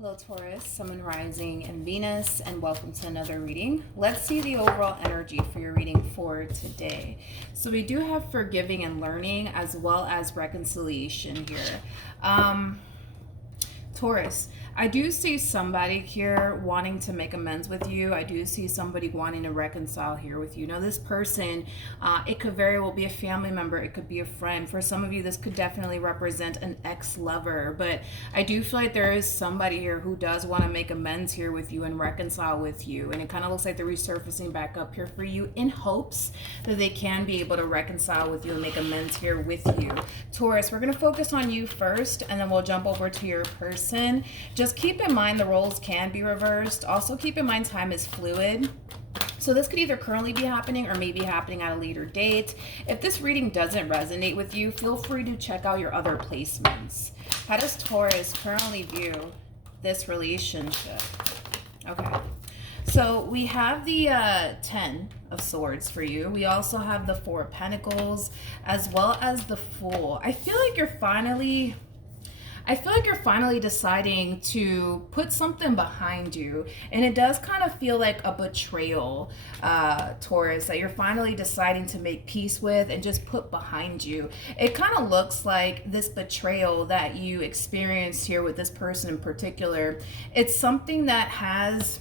Hello Taurus, Sun, Moon, Rising, and Venus, and welcome to another reading. Let's see the overall energy for your reading for today. So we do have forgiving and learning as well as reconciliation here. Taurus, I do see somebody here wanting to make amends with you. I do see somebody wanting to reconcile here with you. Now, this person, it could very well be a family member. It could be a friend. For some of you, this could definitely represent an ex-lover. But I do feel like there is somebody here who does want to make amends here with you and reconcile with you. And it kind of looks like they're resurfacing back up here for you in hopes that they can be able to reconcile with you and make amends here with you. Taurus, we're going to focus on you first, and then we'll jump over to your person. Just keep in mind the roles can be reversed. Also keep in mind time is fluid. So this could either currently be happening or maybe happening at a later date. If this reading doesn't resonate with you, feel free to check out your other placements. How does Taurus currently view this relationship? Okay. So we have the 10 of Swords for you. We also have the 4 of Pentacles as well as the Fool. I feel like you're finally deciding to put something behind you. And it does kind of feel like a betrayal, Taurus, that you're finally deciding to make peace with and just put behind you. It kind of looks like this betrayal that you experienced here with this person in particular. It's something that has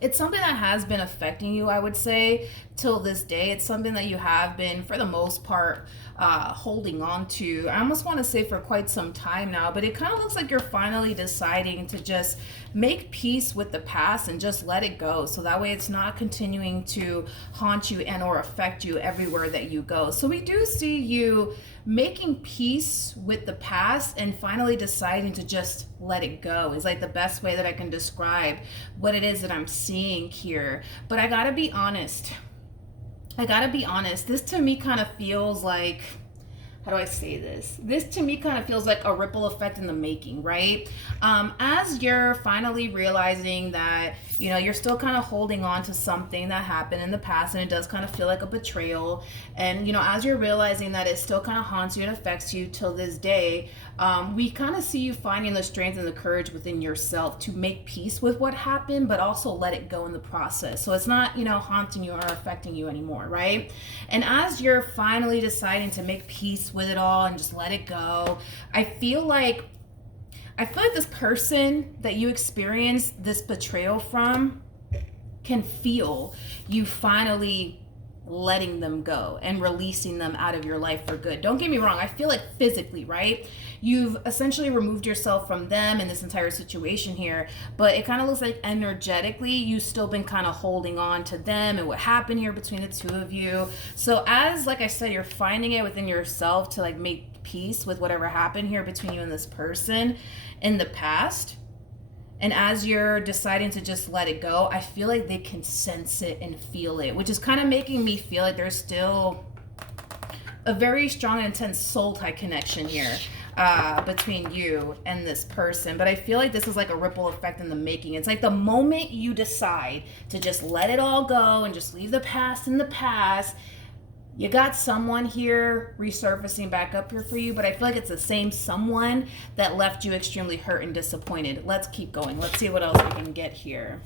been affecting you, I would say, till this day. It's something that you have been, for the most part, holding on to. I almost want to say for quite some time now, but it kind of looks like you're finally deciding to just make peace with the past and just let it go. So that way it's not continuing to haunt you and or affect you everywhere that you go. So we do see you making peace with the past and finally deciding to just let it go is like the best way that I can describe what it is that I'm seeing here. But I gotta be honest. This to me kind of feels like, how do I say this? This to me kind of feels like a ripple effect in the making, right? As you're finally realizing that, you're still kind of holding on to something that happened in the past, and it does kind of feel like a betrayal. And, as you're realizing that it still kind of haunts you and affects you till this day, we kind of see you finding the strength and the courage within yourself to make peace with what happened, but also let it go in the process. So it's not, haunting you or affecting you anymore, right? And as you're finally deciding to make peace with it all and just let it go, I feel like this person that you experienced this betrayal from can feel you finally letting them go and releasing them out of your life for good. Don't get me wrong. I feel like physically, right? You've essentially removed yourself from them in this entire situation here, but it kind of looks like energetically you've still been kind of holding on to them and what happened here between the two of you. So as, like I said, you're finding it within yourself to like make peace with whatever happened here between you and this person in the past, and as you're deciding to just let it go, I feel like they can sense it and feel it, which is kind of making me feel like there's still a very strong and intense soul tie connection here between you and this person. But I feel like this is like a ripple effect in the making. It's like the moment you decide to just let it all go and just leave the past in the past, you got someone here resurfacing back up here for you, but I feel like it's the same someone that left you extremely hurt and disappointed. Let's keep going. Let's see what else we can get here.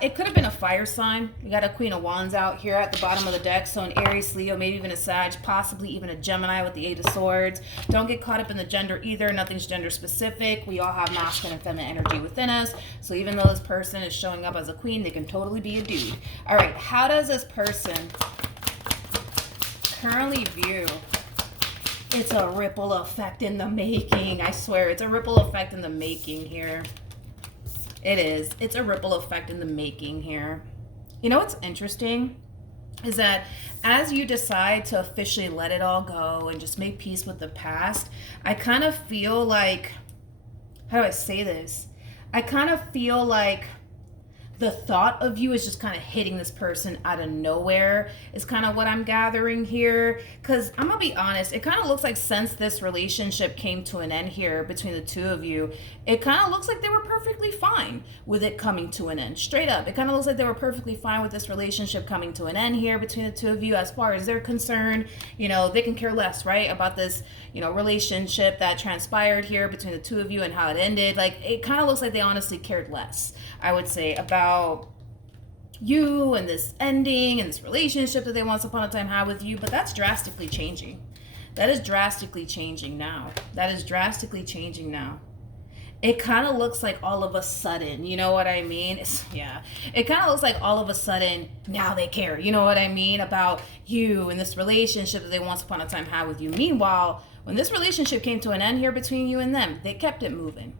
It could have been a fire sign. We got a Queen of Wands out here at the bottom of the deck. So an Aries, Leo, maybe even a Sag, possibly even a Gemini with the 8 of Swords. Don't get caught up in the gender either. Nothing's gender specific. We all have masculine and feminine energy within us. So even though this person is showing up as a queen, they can totally be a dude. All right, how does this person currently view? It's a ripple effect in the making. I swear, it's a ripple effect in the making here. It is. It's a ripple effect in the making here. You know what's interesting is that as you decide to officially let it all go and just make peace with the past, I kind of feel like, how do I say this? I kind of feel like the thought of you is just kind of hitting this person out of nowhere is kind of what I'm gathering here. Because I'm gonna be honest, it kind of looks like since this relationship came to an end here between the two of you, it kind of looks like they were perfectly fine with it coming to an end. Straight up, it kind of looks like they were perfectly fine with this relationship coming to an end here between the two of you. As far as they're concerned, you know, they can care less, right, about this, you know, relationship that transpired here between the two of you and how it ended. Like, it kind of looks like they honestly cared less, I would say, about you and this ending and this relationship that they once upon a time had with you. But that's drastically changing. That is drastically changing now. That is drastically changing now. It kind of looks like all of a sudden, you know what I mean? It kind of looks like all of a sudden now they care, you know what I mean, about you and this relationship that they once upon a time had with you. Meanwhile, when this relationship came to an end here between you and them, they kept it moving.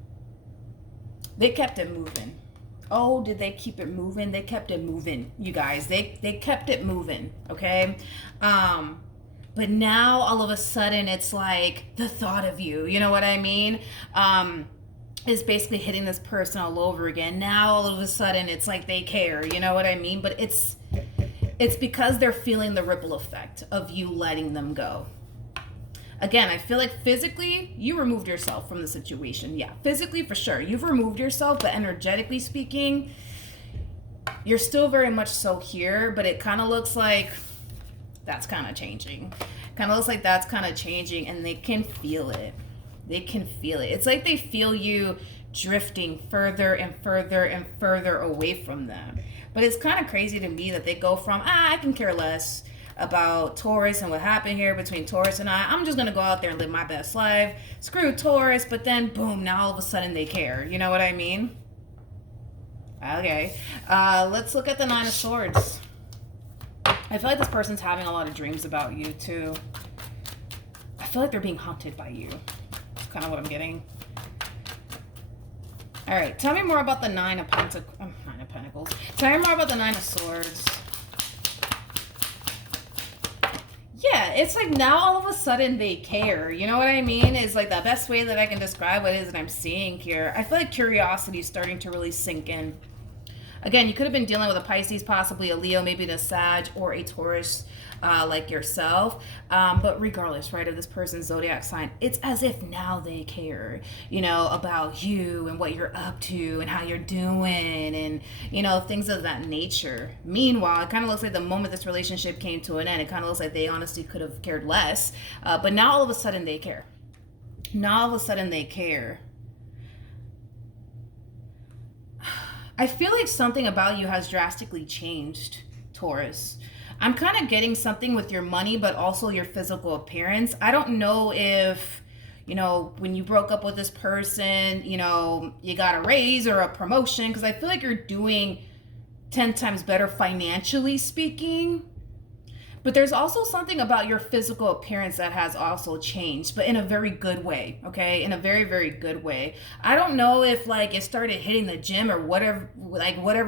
They kept it moving. Oh, did they keep it moving? They kept it moving, you guys. They kept it moving, okay? But now all of a sudden it's like the thought of you, you know what I mean? Is basically hitting this person all over again. Now all of a sudden it's like they care, you know what I mean? But it's because they're feeling the ripple effect of you letting them go. Again, I feel like physically you removed yourself from the situation. Yeah, physically for sure you've removed yourself, but energetically speaking, you're still very much so here. But it kind of looks like that's kind of changing. Kind of looks like that's kind of changing, and they can feel it. They can feel it. It's like they feel you drifting further and further and further away from them. But it's kind of crazy to me that they go from, I can care less about Taurus and what happened here between Taurus and I'm just going to go out there and live my best life. Screw Taurus. But then, boom, now all of a sudden they care. You know what I mean? Okay. Let's look at the Nine of Swords. I feel like this person's having a lot of dreams about you, too. I feel like they're being haunted by you. That's kind of what I'm getting. All right. Tell me more about the Nine of Pentacles. Tell me more about the Nine of Swords. Yeah, it's like now all of a sudden they care. You know what I mean? It's like the best way that I can describe what it is that I'm seeing here. I feel like curiosity is starting to really sink in. Again, you could have been dealing with a Pisces, possibly a Leo, maybe a Sag or a Taurus like yourself. But regardless, right, of this person's zodiac sign, it's as if now they care, you know, about you and what you're up to and how you're doing and, you know, things of that nature. Meanwhile, it kind of looks like the moment this relationship came to an end, it kind of looks like they honestly could have cared less. But now all of a sudden they care. Now all of a sudden they care. I feel like something about you has drastically changed, Taurus. I'm kind of getting something with your money, but also your physical appearance. I don't know if, you know, when you broke up with this person, you know, you got a raise or a promotion, because I feel like you're doing 10 times better financially speaking. But there's also something about your physical appearance that has also changed, but in a very good way, okay? In a very, very good way. I don't know if like it started hitting the gym or whatever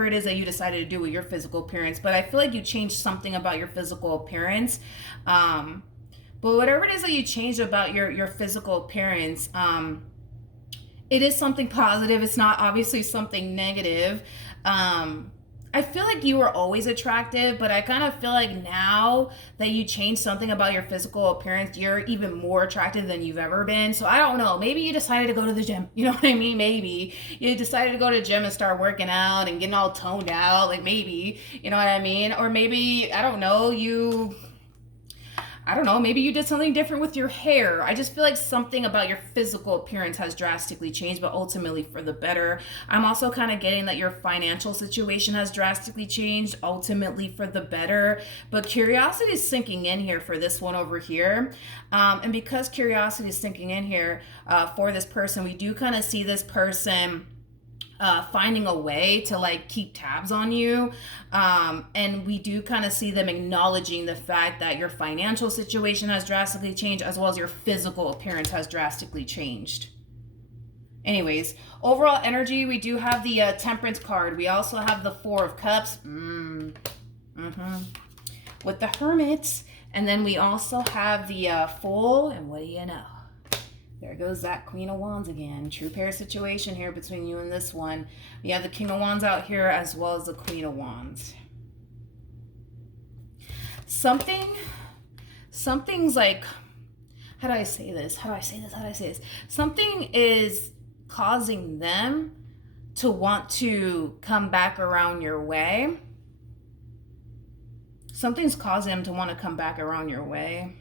it is that you decided to do with your physical appearance, but I feel like you changed something about your physical appearance. But whatever it is that you changed about your physical appearance, it is something positive. It's not obviously something negative. I feel like you were always attractive, but I kind of feel like now that you changed something about your physical appearance, you're even more attractive than you've ever been. So I don't know. Maybe you decided to go to the gym. You know what I mean? Maybe you decided to go to the gym and start working out and getting all toned out. Like maybe, you know what I mean? Or maybe, I don't know, maybe you did something different with your hair. I just feel like something about your physical appearance has drastically changed, but ultimately for the better. I'm also kind of getting that your financial situation has drastically changed, ultimately for the better. But curiosity is sinking in here for this one over here. And because curiosity is sinking in here for this person, we do kind of see this person finding a way to like keep tabs on you, and we do kind of see them acknowledging the fact that your financial situation has drastically changed, as well as your physical appearance has drastically changed. Anyways, overall energy, we do have the Temperance card. We also have the Four of Cups with the Hermit, and then we also have the Fool, and what do you know? There goes that Queen of Wands again. True pair situation here between you and this one. You have the King of Wands out here as well as the Queen of Wands. Something's like, how do I say this? Something is causing them to want to come back around your way. Something's causing them to want to come back around your way.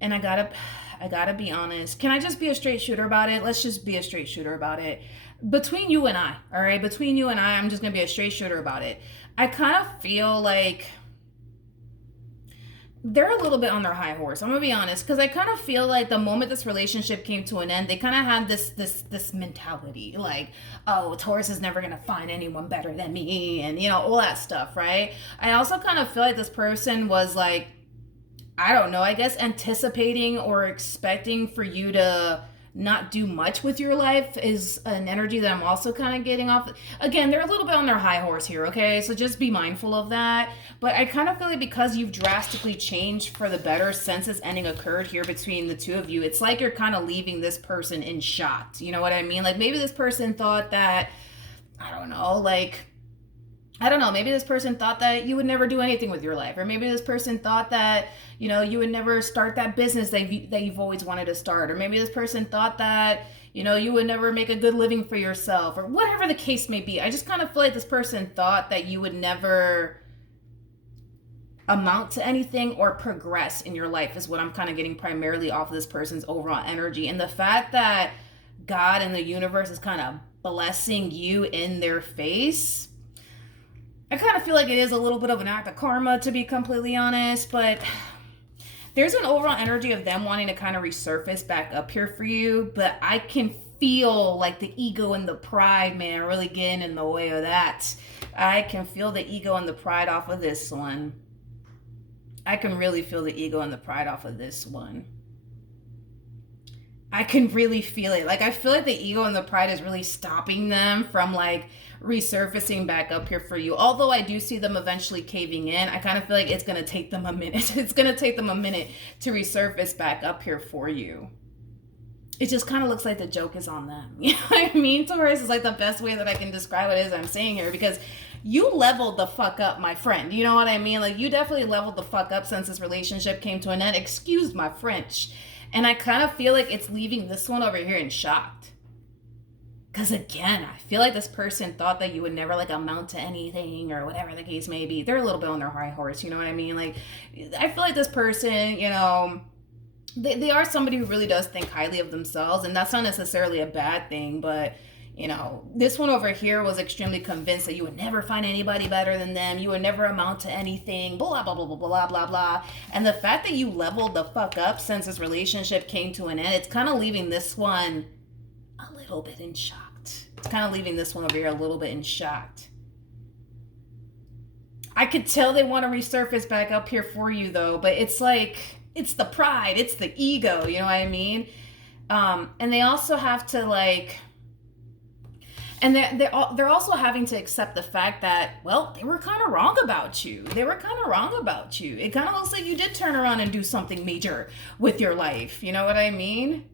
And I gotta be honest. Can I just be a straight shooter about it? Let's just be a straight shooter about it. Between you and I, all right? Between you and I'm just gonna be a straight shooter about it. I kind of feel like they're a little bit on their high horse. I'm gonna be honest, because I kind of feel like the moment this relationship came to an end, they kind of had this mentality, like, oh, Taurus is never gonna find anyone better than me, and you know, all that stuff, right? I also kind of feel like this person was like, I don't know, I guess anticipating or expecting for you to not do much with your life is an energy that I'm also kind of getting off. Again, they're a little bit on their high horse here, okay? So just be mindful of that. But I kind of feel like because you've drastically changed for the better since this ending occurred here between the two of you, it's like you're kind of leaving this person in shock. You know what I mean? Like maybe this person thought that, maybe this person thought that you would never do anything with your life. Or maybe this person thought that, you know, you would never start that business that you've always wanted to start. Or maybe this person thought that, you know, you would never make a good living for yourself. Or whatever the case may be. I just kind of feel like this person thought that you would never amount to anything or progress in your life is what I'm kind of getting primarily off of this person's overall energy. And the fact that God and the universe is kind of blessing you in their face, I kind of feel like it is a little bit of an act of karma, to be completely honest, but there's an overall energy of them wanting to kind of resurface back up here for you, but I can feel like the ego and the pride, man, really getting in the way of that. I can feel the ego and the pride off of this one. I can really feel the ego and the pride off of this one. I can really feel it. Like, I feel like the ego and the pride is really stopping them from, like, resurfacing back up here for you. Although I do see them eventually caving in, I kind of feel like it's going to take them a minute. It's going to take them a minute to resurface back up here for you. It just kind of looks like the joke is on them. You know what I mean? Taurus is like the best way that I can describe what it is I'm saying here, because you leveled the fuck up, my friend. You know what I mean? Like, you definitely leveled the fuck up since this relationship came to an end. Excuse my French. And I kind of feel like it's leaving this one over here in shocked. Because again, I feel like this person thought that you would never like amount to anything or whatever the case may be. They're a little bit on their high horse, you know what I mean? Like, I feel like this person, you know, they are somebody who really does think highly of themselves. And that's not necessarily a bad thing, but you know, this one over here was extremely convinced that you would never find anybody better than them. You would never amount to anything, blah, blah, blah, blah, blah, blah, blah. And the fact that you leveled the fuck up since this relationship came to an end, it's kind of leaving this one a little bit in shocked. It's kind of leaving this one over here a little bit in shocked. I could tell they want to resurface back up here for you, though, but it's like, it's the pride, it's the ego, you know what I mean? And they also have to, like... And they're also having to accept the fact that, well, they were kind of wrong about you. It kind of looks like you did turn around and do something major with your life. You know what I mean?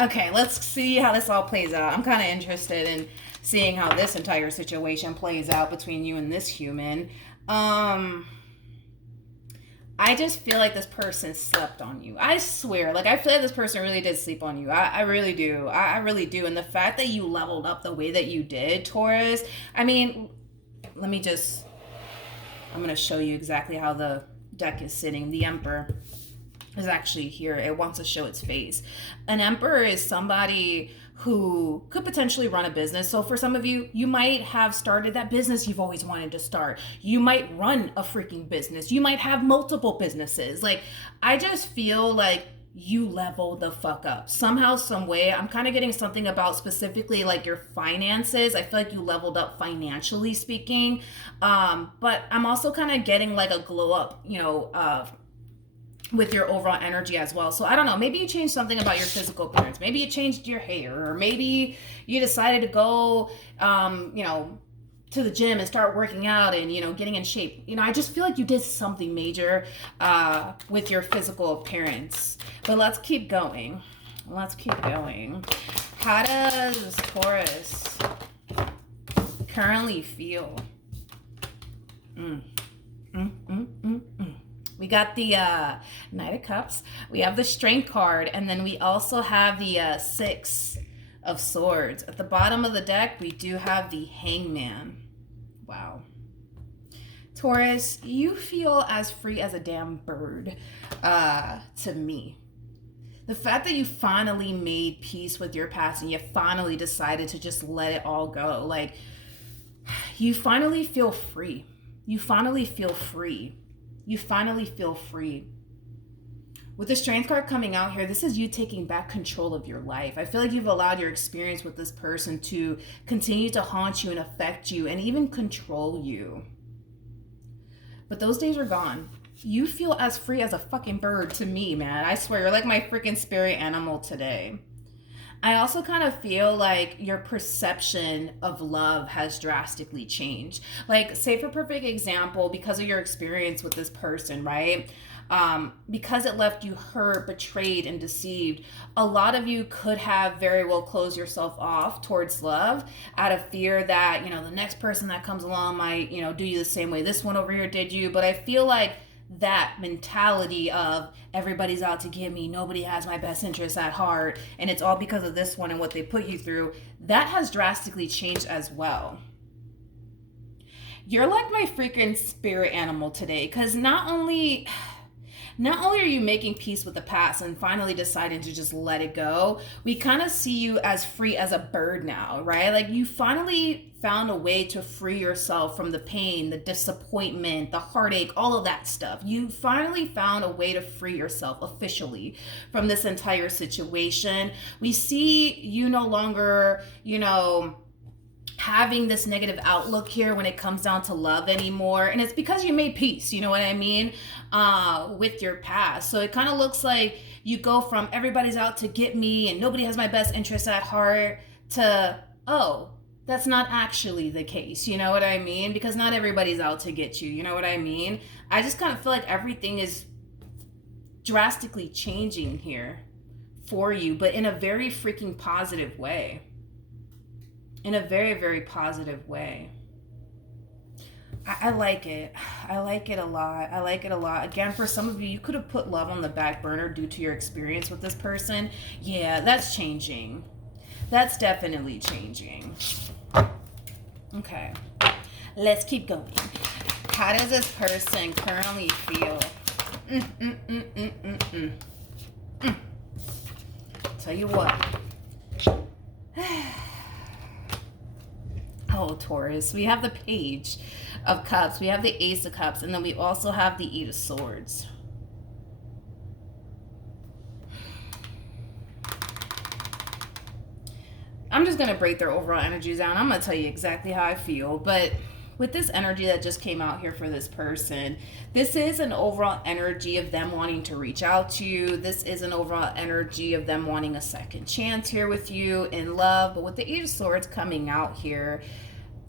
Okay, let's see how this all plays out. I'm kind of interested in seeing how this entire situation plays out between you and this human. I just feel like this person slept on you. I swear. Like, I feel like this person really did sleep on you. I really do. I really do. And the fact that you leveled up the way that you did, Taurus, I mean, I'm going to show you exactly how the deck is sitting. The Emperor is actually here. It wants to show its face. An Emperor is somebody who could potentially run a business. So for some of you, you might have started that business you've always wanted to start. You might run a freaking business. You might have multiple businesses. Like, I just feel like you level the fuck up. Somehow, some way, I'm kind of getting something about specifically like your finances. I feel like you leveled up financially speaking. But I'm also kind of getting like a glow up, you know, with your overall energy as well. So I don't know, maybe you changed something about your physical appearance. Maybe you changed your hair, or maybe you decided to go, you know, to the gym and start working out and, getting in shape. I just feel like you did something major with your physical appearance. But let's keep going. How does Taurus currently feel? We got the Knight of Cups. We have the Strength card. And then we also have the Six of Swords. At the bottom of the deck, we do have the Hangman. Wow. Taurus, you feel as free as a damn bird to me. The fact that you finally made peace with your past and you finally decided to just let it all go. Like, you finally feel free. You finally feel free. With the Strength card coming out here, this is you taking back control of your life. I feel like you've allowed your experience with this person to continue to haunt you and affect you and even control you. But those days are gone. You feel as free as a fucking bird to me, man. I swear, you're like my freaking spirit animal today. I also kind of feel like your perception of love has drastically changed. Like, say for perfect example, because of your experience with this person, right? Because it left you hurt, betrayed, and deceived, a lot of you could have very well closed yourself off towards love out of fear that, the next person that comes along might, do you the same way this one over here did you. But I feel like that mentality of everybody's out to get me, nobody has my best interests at heart, and it's all because of this one and what they put you through, that has drastically changed as well. You're like my freaking spirit animal today, because not only are you making peace with the past and finally deciding to just let it go, we kind of see you as free as a bird now, right? Like, you finally found a way to free yourself from the pain, the disappointment, the heartache, all of that stuff. You finally found a way to free yourself officially from this entire situation. We see you no longer, having this negative outlook here when it comes down to love anymore. And it's because you made peace, you know what I mean, with your past. So it kind of looks like you go from everybody's out to get me and nobody has my best interests at heart to, oh, that's not actually the case, you know what I mean? Because not everybody's out to get you, you know what I mean? I just kind of feel like everything is drastically changing here for you, but in a very freaking positive way. In a very, very positive way. I like it. I like it a lot. Again, for some of you, you could have put love on the back burner due to your experience with this person. Yeah, that's changing. That's definitely changing. Okay, let's keep going. How does this person currently feel? Tell you what. Oh, Taurus, we have the Page of Cups, we have the Ace of Cups, and then we also have the Eight of Swords. I'm just going to break their overall energies down. I'm going to tell you exactly how I feel, but with this energy that just came out here for this person, this is an overall energy of them wanting to reach out to you. This is an overall energy of them wanting a second chance here with you in love. But with the Eight of Swords coming out here,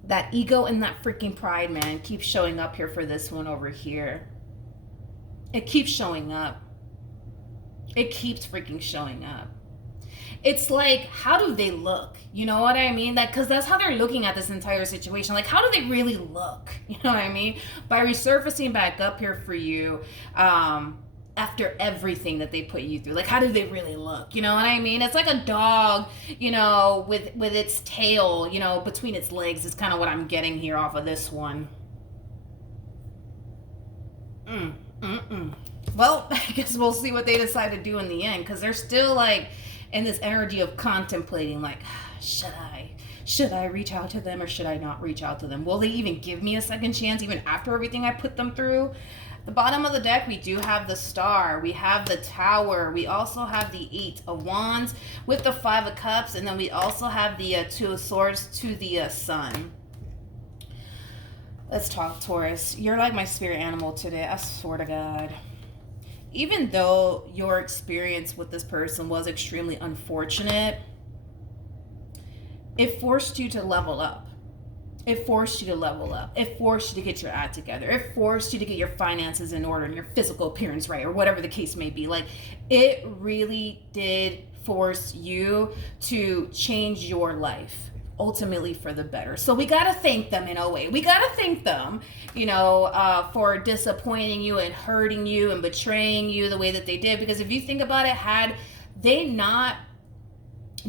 that ego and that freaking pride, man, keeps showing up here for this one over here. It keeps showing up. It keeps freaking showing up. It's like, how do they look? You know what I mean? Because that's how they're looking at this entire situation. Like, how do they really look? You know what I mean? By resurfacing back up here for you, after everything that they put you through. Like, how do they really look? You know what I mean? It's like a dog, with its tail, between its legs is kind of what I'm getting here off of this one. Well, I guess we'll see what they decide to do in the end, because they're still like in this energy of contemplating, like, should I reach out to them or should I not reach out to them? Will they even give me a second chance even after everything I put them through? The bottom of the deck, we do have the Star, we have the Tower, we also have the Eight of Wands with the Five of Cups, and then we also have the Two of Swords to the Sun. Let's talk, Taurus. You're like my spirit animal today, I swear to God. Even though your experience with this person was extremely unfortunate, it forced you to level up. It forced you to level up. It forced you to get your act together. It forced you to get your finances in order and your physical appearance right, or whatever the case may be. Like, it really did force you to change your life, ultimately for the better. So we got to thank them in a way. We got to thank them, for disappointing you and hurting you and betraying you the way that they did. Because if you think about it, had they not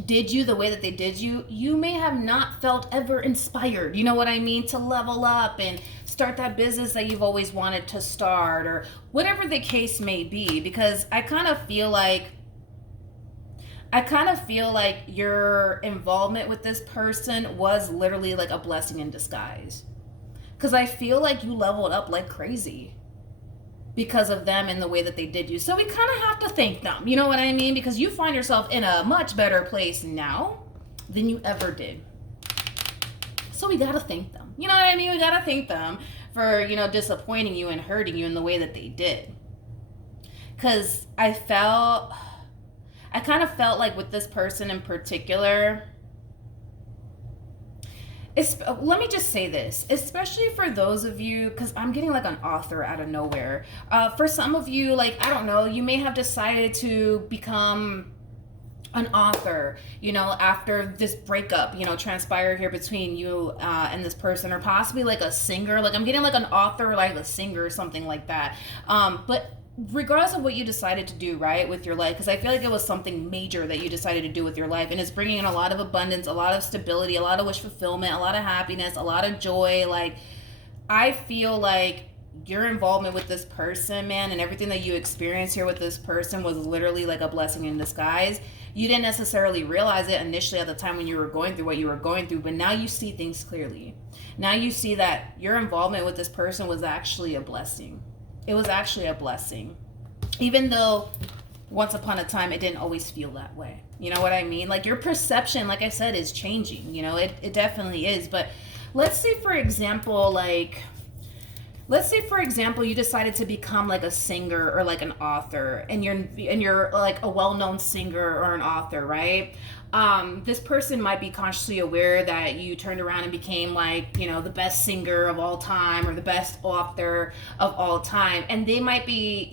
did you the way that they did you, you may have not felt ever inspired, you know what I mean, to level up and start that business that you've always wanted to start, or whatever the case may be. Because I kind of feel like your involvement with this person was literally like a blessing in disguise. Because I feel like you leveled up like crazy because of them and the way that they did you. So we kind of have to thank them, you know what I mean? Because you find yourself in a much better place now than you ever did. So we got to thank them. You know what I mean? We got to thank them for, disappointing you and hurting you in the way that they did. Because I kind of felt like with this person in particular, let me just say this, especially for those of you, because I'm getting like an author out of nowhere. For some of you, like, I don't know, you may have decided to become an author, after this breakup, transpired here between you and this person, or possibly like a singer. Like, I'm getting like an author, like a singer or something like that. But regardless of what you decided to do, right, with your life, because I feel like it was something major that you decided to do with your life, and it's bringing in a lot of abundance, a lot of stability, a lot of wish fulfillment, a lot of happiness, a lot of joy. Like, I feel like your involvement with this person, man, and everything that you experienced here with this person was literally like a blessing in disguise. You didn't necessarily realize it initially at the time when you were going through what you were going through, but now you see things clearly. Now you see that your involvement with this person was actually a blessing. It was actually a blessing, even though once upon a time it didn't always feel that way. You know what I mean? Like, your perception, like I said, is changing. It definitely is. But let's say for example, you decided to become like a singer or like an author, and you're like a well-known singer or an author, right? This person might be consciously aware that you turned around and became like, the best singer of all time or the best author of all time. And they might be,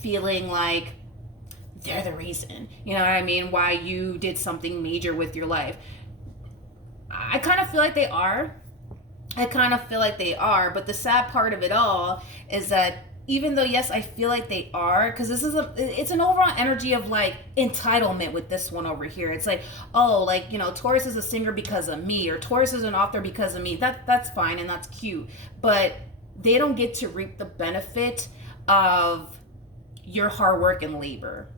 feeling like they're the reason, you know what I mean, why you did something major with your life. I kind of feel like they are. But the sad part of it all is that even though, yes, I feel like they are, because it's an overall energy of like entitlement with this one over here. It's like, oh, like, Taurus is a singer because of me, or Taurus is an author because of me. That's fine and that's cute, but they don't get to reap the benefit of your hard work and labor.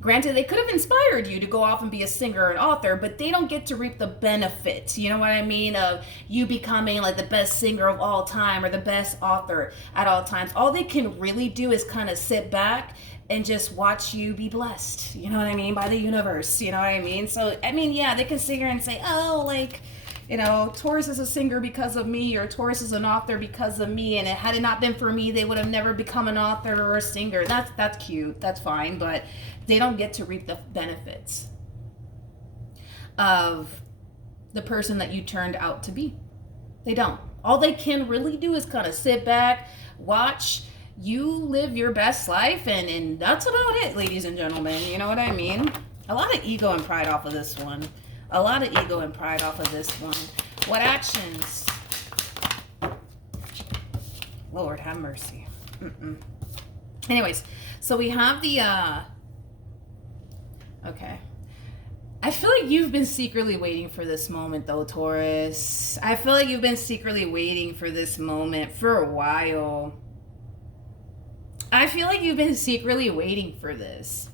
Granted, they could have inspired you to go off and be a singer or an author, but they don't get to reap the benefits, you know what I mean, of you becoming like the best singer of all time or the best author at all times. All they can really do is kind of sit back and just watch you be blessed, you know what I mean, by the universe, you know what I mean? So, I mean, yeah, they can sit here and say, oh, like, Taurus is a singer because of me, or Taurus is an author because of me, and had it not been for me, they would have never become an author or a singer. That's cute, that's fine, but they don't get to reap the benefits of the person that you turned out to be. They don't. All they can really do is kind of sit back, watch you live your best life, and that's about it, ladies and gentlemen. You know what I mean? A lot of ego and pride off of this one. What actions? Lord have mercy. Anyways, so we have the okay. I feel like you've been secretly waiting for this moment though, Taurus. I feel like you've been secretly waiting for this moment for a while. I feel like you've been secretly waiting for this.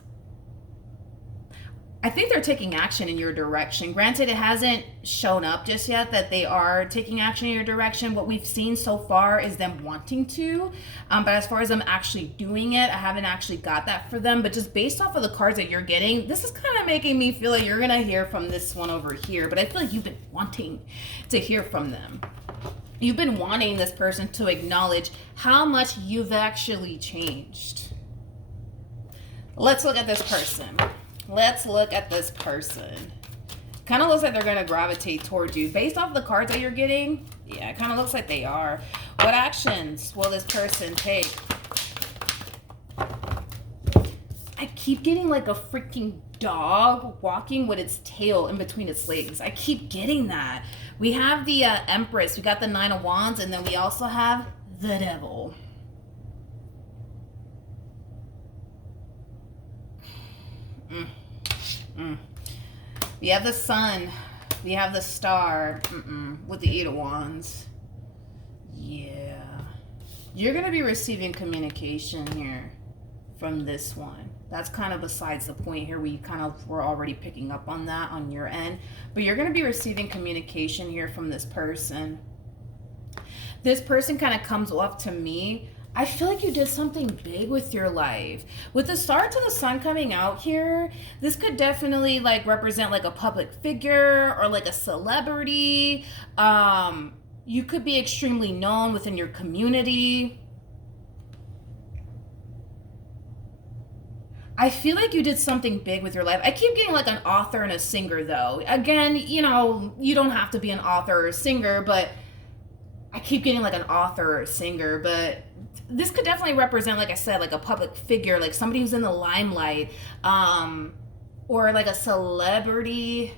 I think they're taking action in your direction. Granted, it hasn't shown up just yet that they are taking action in your direction. What we've seen so far is them wanting to. But as far as them actually doing it, I haven't actually got that for them. But just based off of the cards that you're getting, this is kind of making me feel like you're going to hear from this one over here. But I feel like you've been wanting to hear from them. You've been wanting this person to acknowledge how much you've actually changed. Let's look at this person. Kind of looks like they're going to gravitate towards you. Based off the cards that you're getting, yeah, it kind of looks like they are. What actions will this person take? I keep getting like a freaking dog walking with its tail in between its legs. I keep getting that. We have the Empress. We got the Nine of Wands. And then we also have the Devil. We have the Sun. We have the Star. With the Eight of Wands. Yeah. You're going to be receiving communication here from this one. That's kind of besides the point here. We kind of were already picking up on that on your end. But you're going to be receiving communication here from this person. This person kind of comes off to me. I feel like you did something big with your life. With the Star to the Sun coming out here, this could definitely like represent like a public figure or like a celebrity. You could be extremely known within your community. I feel like you did something big with your life. I keep getting like an author and a singer though. Again, you know, you don't have to be an author or a singer, but I keep getting like an author or a singer, but this could definitely represent, like I said, like a public figure, like somebody who's in the limelight, or like a celebrity.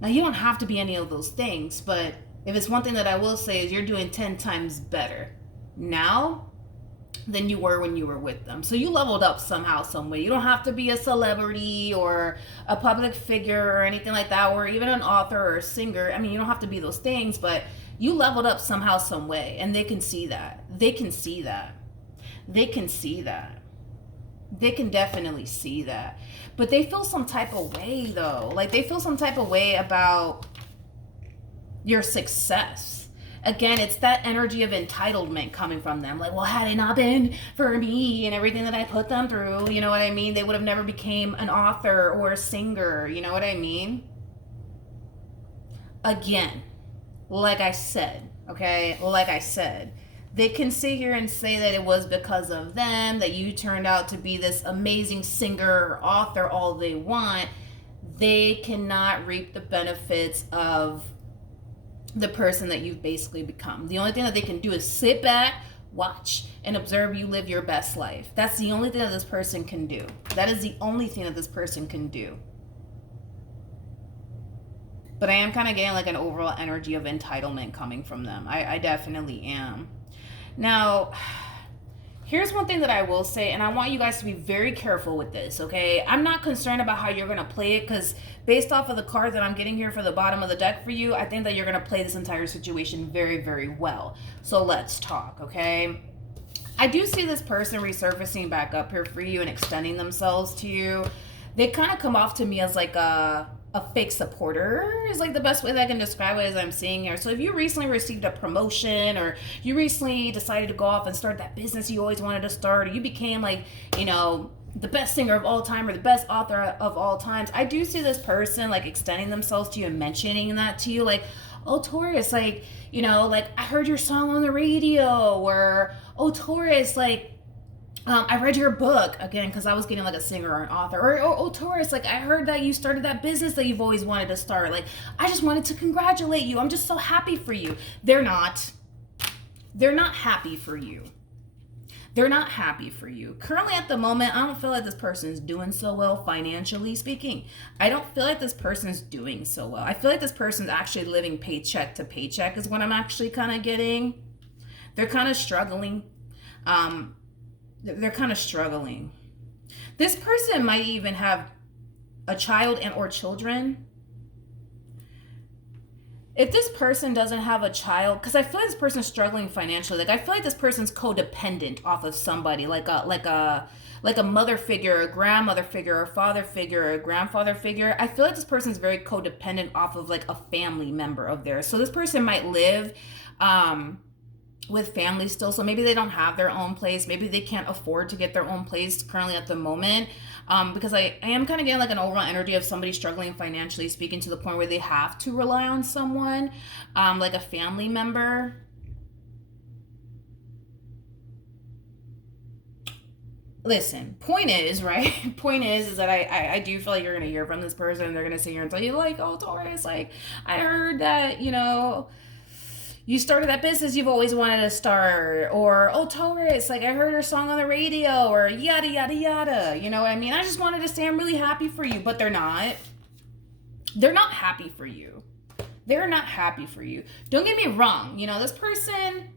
Now, you don't have to be any of those things, but if it's one thing that I will say is you're doing 10 times better now than you were when you were with them. So you leveled up somehow, some way. You don't have to be a celebrity or a public figure or anything like that, or even an author or a singer. I mean, you don't have to be those things, but you leveled up somehow, some way, and they can see that. They can see that. They can see that. They can definitely see that. But they feel some type of way, though. Like, they feel some type of way about your success. Again, it's that energy of entitlement coming from them. Like, well, had it not been for me and everything that I put them through, you know what I mean? They would have never became an author or a singer, you know what I mean? Again, like I said, okay? Like I said, they can sit here and say that it was because of them, that you turned out to be this amazing singer or author, all they want. They cannot reap the benefits of the person that you've basically become. The only thing that they can do is sit back, watch, and observe you live your best life. That's the only thing that this person can do. That is the only thing that this person can do. But I am kind of getting like an overall energy of entitlement coming from them. I definitely am. Now, here's one thing that I will say, and I want you guys to be very careful with this, okay? I'm not concerned about how you're going to play it, because based off of the cards that I'm getting here for the bottom of the deck for you, I think that you're going to play this entire situation very, very well. So let's talk, okay? I do see this person resurfacing back up here for you and extending themselves to you. They kind of come off to me as like a fake supporter is like the best way that I can describe it as I'm seeing here. So if you recently received a promotion, or you recently decided to go off and start that business you always wanted to start, or you became like, you know, the best singer of all time or the best author of all times, I do see this person like extending themselves to you and mentioning that to you, like, oh, Taurus, like, you know, like, I heard your song on the radio, or, oh, Taurus, like, I read your book, again, because I was getting like a singer or an author, or, oh, Taurus, like, I heard that you started that business that you've always wanted to start. Like, I just wanted to congratulate you. I'm just so happy for you. They're not happy for you. They're not happy for you. Currently at the moment, I don't feel like this person's doing so well financially speaking. I don't feel like this person's doing so well. I feel like this person's actually living paycheck to paycheck is what I'm actually kind of getting. They're kind of struggling. They're kind of struggling. This person might even have a child and or children. If this person doesn't have a child, because I feel like this person's struggling financially. Like, I feel like this person's codependent off of somebody, like a mother figure, a grandmother figure, a father figure, a grandfather figure. I feel like this person's very codependent off of like a family member of theirs. So this person might live with family still, so maybe they don't have their own place, maybe they can't afford to get their own place currently at the moment, because I am kind of getting like an overall energy of somebody struggling financially speaking, to the point where they have to rely on someone, like a family member. listen, point is, right? Point is that I do feel like you're gonna hear from this person, and they're gonna sit here and tell you like, oh, Taurus, like I heard that, you know, you started that business you've always wanted to start, or oh, Taurus, like I heard your song on the radio, or yada yada yada. You know what I mean? I just wanted to say I'm really happy for you, but they're not. They're not happy for you. They're not happy for you. Don't get me wrong. You know, this person,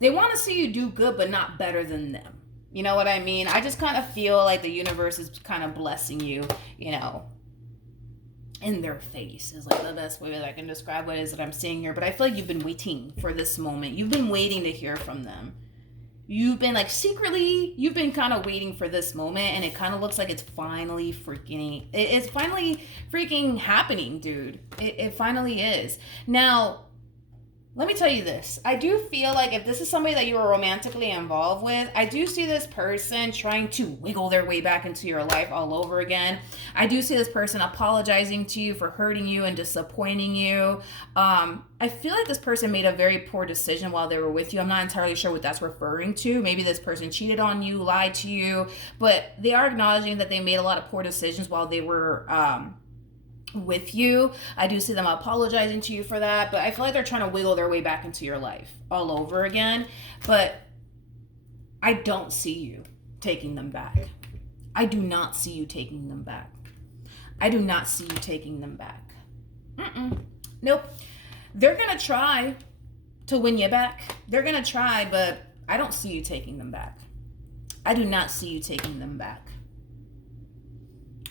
they want to see you do good, but not better than them. You know what I mean? I just kind of feel like the universe is kind of blessing you, you know, in their face is like the best way that I can describe what it is that I'm seeing here. But I feel like you've been waiting for this moment. You've been waiting to hear from them. You've been like secretly, you've been kind of waiting for this moment, and it kind of looks like it's finally it's finally freaking happening, dude. It finally is. Now, let me tell you this. I do feel like if this is somebody that you were romantically involved with, I do see this person trying to wiggle their way back into your life all over again. I do see this person apologizing to you for hurting you and disappointing you. I feel like this person made a very poor decision while they were with you. I'm not entirely sure what that's referring to. Maybe this person cheated on you, lied to you, but they are acknowledging that they made a lot of poor decisions while they were with you. I do see them apologizing to you for that, but I feel like they're trying to wiggle their way back into your life all over again. But I don't see you taking them back. I do not see you taking them back. I do not see you taking them back. Nope. They're gonna try to win you back. They're gonna try, but I don't see you taking them back. I do not see you taking them back.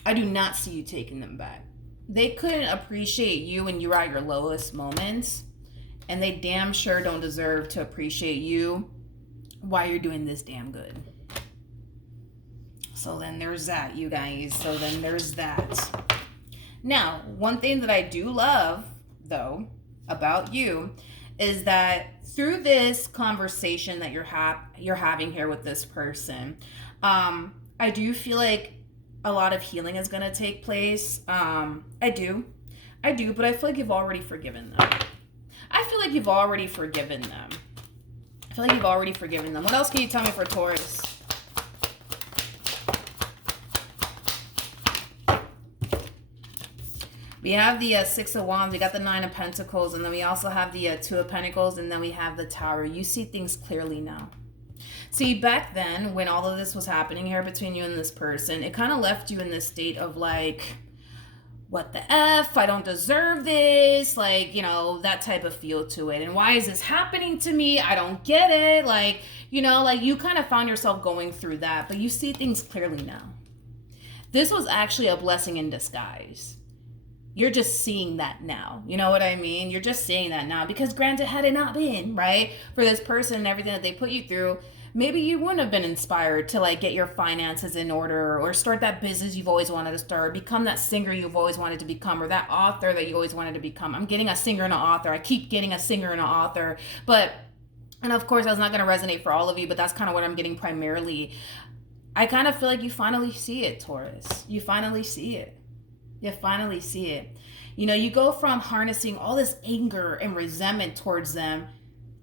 I do not see you taking them back. They couldn't appreciate you when you were at your lowest moments, and they damn sure don't deserve to appreciate you while you're doing this damn good. So then there's that, you guys. So then there's that. Now, one thing that I do love, though, about you is that through this conversation that you're having here with this person, I do feel like a lot of healing is going to take place. I do, but I feel like you've already forgiven them. I feel like you've already forgiven them. What else can you tell me for Taurus? We have the Six of Wands, we got the Nine of Pentacles, and then we also have the Two of Pentacles, and then we have the Tower. You see things clearly now. See, back then, when all of this was happening here between you and this person, it kind of left you in this state of like, what the F? I don't deserve this. Like, you know, that type of feel to it. And why is this happening to me? I don't get it. Like, you know, like you kind of found yourself going through that, but you see things clearly now. This was actually a blessing in disguise. You're just seeing that now. You know what I mean? You're just seeing that now because granted, had it not been, right, for this person and everything that they put you through, maybe you wouldn't have been inspired to like get your finances in order or start that business you've always wanted to start, become that singer you've always wanted to become, or that author that you always wanted to become. I'm getting a singer and an author. I keep getting a singer and an author. And of course, that's not going to resonate for all of you, but that's kind of what I'm getting primarily. I kind of feel like you finally see it, Taurus. You finally see it. You finally see it. You know, you go from harnessing all this anger and resentment towards them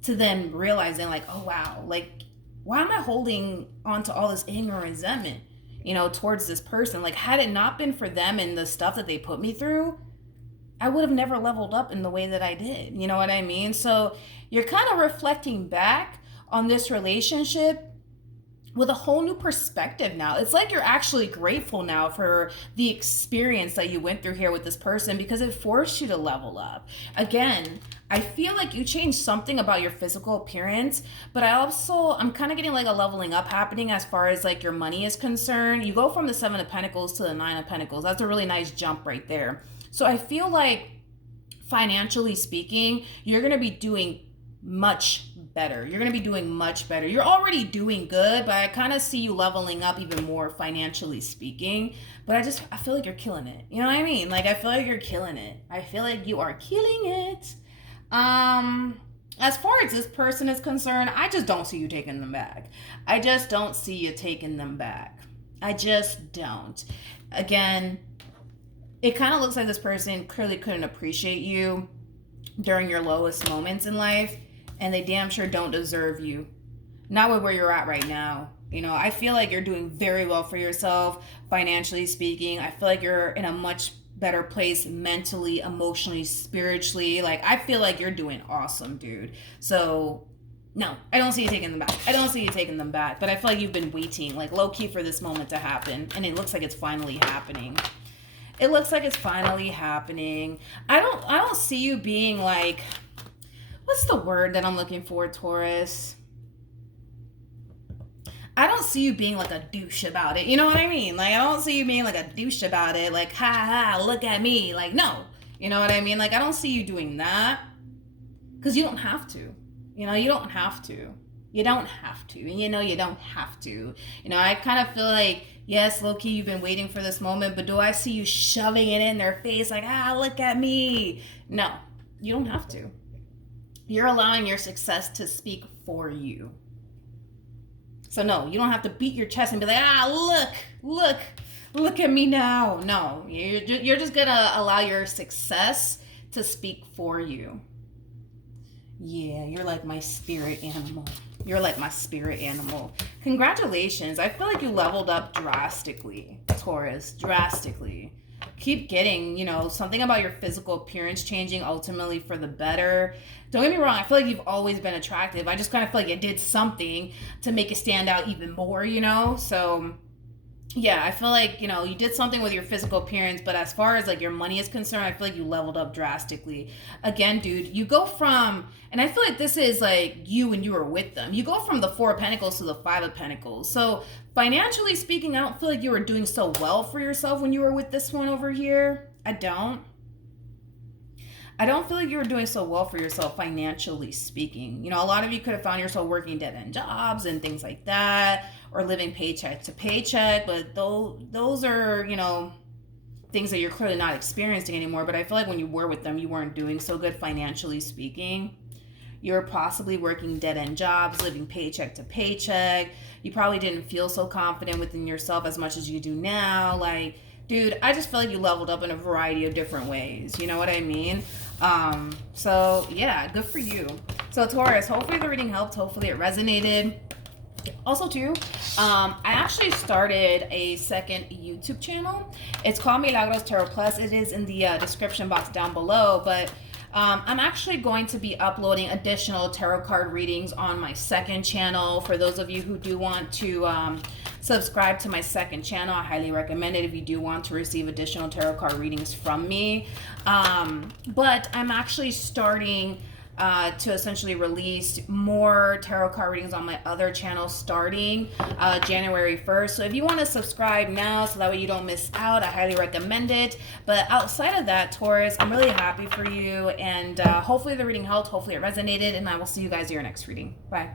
to then realizing like, oh, wow, like, why am I holding on to all this anger and resentment, you know, towards this person? Like, had it not been for them and the stuff that they put me through, I would have never leveled up in the way that I did. You know what I mean? So you're kind of reflecting back on this relationship with a whole new perspective now. It's like you're actually grateful now for the experience that you went through here with this person because it forced you to level up. Again, I feel like you changed something about your physical appearance, but I'm kind of getting like a leveling up happening as far as like your money is concerned. You go from the Seven of Pentacles to the Nine of Pentacles. That's a really nice jump right there. So I feel like financially speaking, you're going to be doing much better. You're going to be doing much better. You're already doing good, but I kind of see you leveling up even more financially speaking. But I feel like you're killing it. You know what I mean? Like, I feel like you're killing it. I feel like you are killing it. As far as this person is concerned, I just don't see you taking them back. I just don't see you taking them back. I just don't. Again, it kind of looks like this person clearly couldn't appreciate you during your lowest moments in life, and they damn sure don't deserve you not with where you're at right now. You know, I feel like you're doing very well for yourself, financially speaking. I feel like you're in a much better place mentally, emotionally, spiritually. Like, I feel like you're doing awesome, dude. So, no, I don't see you taking them back. I don't see you taking them back. But I feel like you've been waiting, like, low key for this moment to happen. And it looks like it's finally happening. It looks like it's finally happening. I don't see you being like, what's the word that I'm looking for, Taurus? I don't see you being like a douche about it. You know what I mean? Like, I don't see you being like a douche about it. Like, ha ha, look at me. Like, no. You know what I mean? Like, I don't see you doing that. Because you don't have to. You know, you don't have to. You don't have to. And you know you don't have to. You know, I kind of feel like, yes, low-key, you've been waiting for this moment. But do I see you shoving it in their face? Like, look at me. No, you don't have to. You're allowing your success to speak for you. So no, you don't have to beat your chest and be like, look at me now. No, you're just gonna allow your success to speak for you. Yeah, you're like my spirit animal. You're like my spirit animal. Congratulations. I feel like you leveled up drastically, Taurus, drastically. Keep getting, you know, something about your physical appearance changing ultimately for the better. Don't get me wrong, I feel like you've always been attractive. I just kind of feel like it did something to make it stand out even more, you know? So, yeah, I feel like, you know, you did something with your physical appearance, but as far as like your money is concerned, I feel like you leveled up drastically. Again, dude, you go from, and I feel like this is like you when you were with them. You go from the Four of Pentacles to the Five of Pentacles. So financially speaking, I don't feel like you were doing so well for yourself when you were with this one over here. I don't feel like you were doing so well for yourself financially speaking. You know, a lot of you could have found yourself working dead-end jobs and things like that, or living paycheck to paycheck, but those are, you know, things that you're clearly not experiencing anymore. But I feel like when you were with them, you weren't doing so good financially speaking. You're possibly working dead-end jobs, living paycheck to paycheck. You probably didn't feel so confident within yourself as much as you do now. Like, dude, I just feel like you leveled up in a variety of different ways. You know what I mean? So yeah, good for you. So Taurus, hopefully the reading helped. Hopefully it resonated. Also too, I actually started a second YouTube channel. It's called Milagros Tarot Plus. It is in the description box down below, but I'm actually going to be uploading additional tarot card readings on my second channel. For those of you who do want to subscribe to my second channel, I highly recommend it if you do want to receive additional tarot card readings from me. But I'm actually starting to essentially release more tarot card readings on my other channel starting January 1st. So if you want to subscribe now so that way you don't miss out, I highly recommend it. But outside of that, Taurus, I'm really happy for you, and hopefully the reading helped, hopefully it resonated, and I will see you guys in your next reading. Bye.